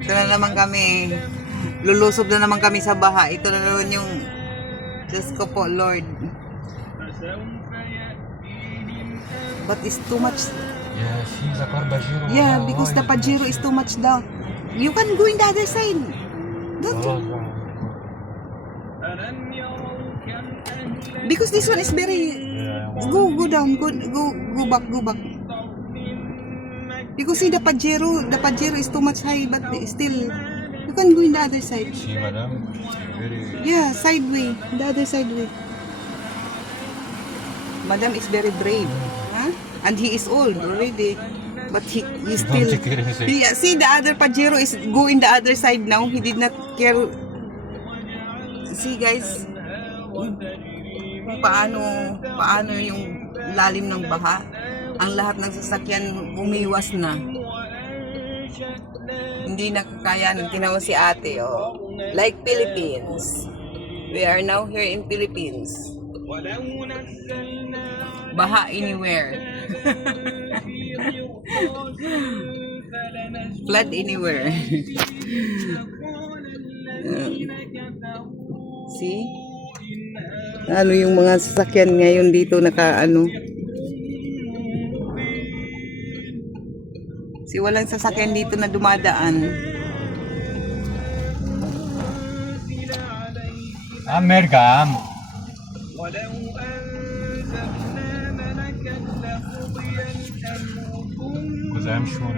Ito na naman kami. Lulusob na naman kami sa baha. Ito na naman yung Diyos ko po, Lord. But it's too much. Yeah, because the Pajero is too much down. You can go in the other side. Don't you? Because this one is very... Go down. Go back. Because see the Pajero is too much high, but still, you can go in the other side. See, madam, very... Yeah, sideway. The other sideway. Madam is very brave. Huh? And he is old already. But he still... Yeah, see, the other Pajero is go in the other side now. He did not care. See, guys, kung paano yung lalim ng baha. Ang lahat ng sasakyan umiwas na. Hindi nakakayanan. Tinawa si ate, oh. Like Philippines. We are now here in Philippines. Baha anywhere. Flood anywhere. See? Ano yung mga sasakyan ngayon dito naka-ano? See, walang sasakyan dito na dumadaan. Amerika. Because I'm sure